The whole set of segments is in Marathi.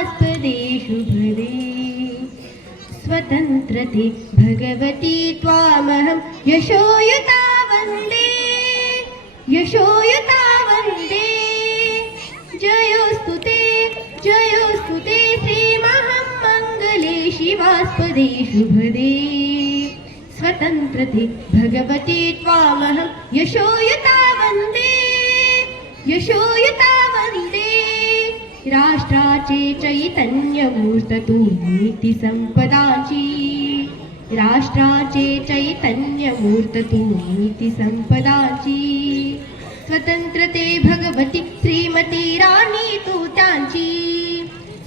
शिवास्पदे शुभदे स्वतन्त्रते भगवती त्वामहं यशोयुता वन्दे यशोयुता वन्दे जयोस्तु ते श्रीमहामङ्गले शिवास्पदे शुभदे स्वतन्त्रते भगवती त्वामहं यशोयुता वन्दे यशोयुता वन्दे राष्ट्राचे चैतन्यमूर्त तू नीती संपदाची राष्ट्राचे चैतन्यमूर्त तू नीती संपदाची स्वतंत्रते भगवती श्रीमती राणी तू त्यांची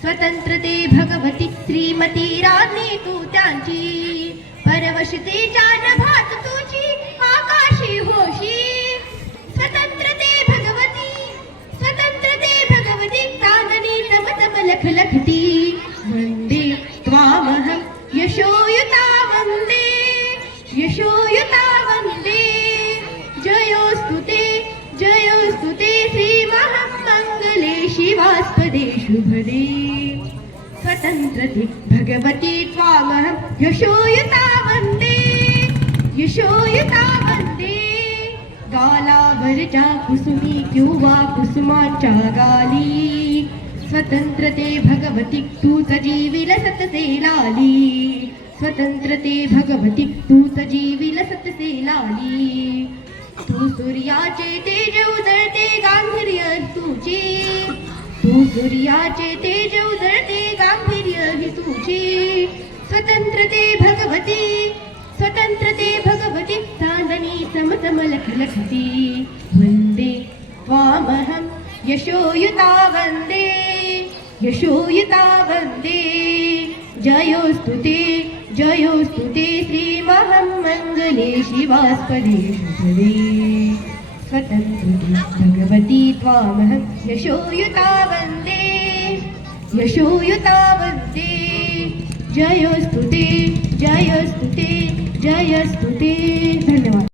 स्वतंत्रते भगवती श्रीमती राणी तू त्यांची परवशतेच्या नभात तुझी आकाशी होशी स्वतंत्रते भगवती चांदणी तम लख लखती वंदे त्वामहं यशोयुता वंदे यशोयुता वंदे जयोस्तु ते श्रीमहामङ्गले शिवास्पदे शुभदे स्वतन्त्रते भगवती त्वामहं यशोयुता वन्दे यशोयुता वन्दे गालावरच्या कुसुमी किंवा कुसुमांच्या गाली स्वतंत्रते भगवती तूच जीविल सतसे लाली स्वतंत्रते भगवती तूच जीविल सतसे लाली तू सूर्याचे तेज उजळते गांभीर्य तुझे तू सूर्याचे तेज उजळते गांभीर्य ही तुझे स्वतंत्रते भगवती चांदणी समतम लख लखती वंदे त्वामहं यशोयुता वंदे यशोयुता वंदे जयोस्तु ते श्रीमहामङ्गले शिवास्पदे शुभदे स्वतन्त्रते भगवती त्वामहं यशोयुता वन्दे यशोयुता वन्दे जयोस्तु ते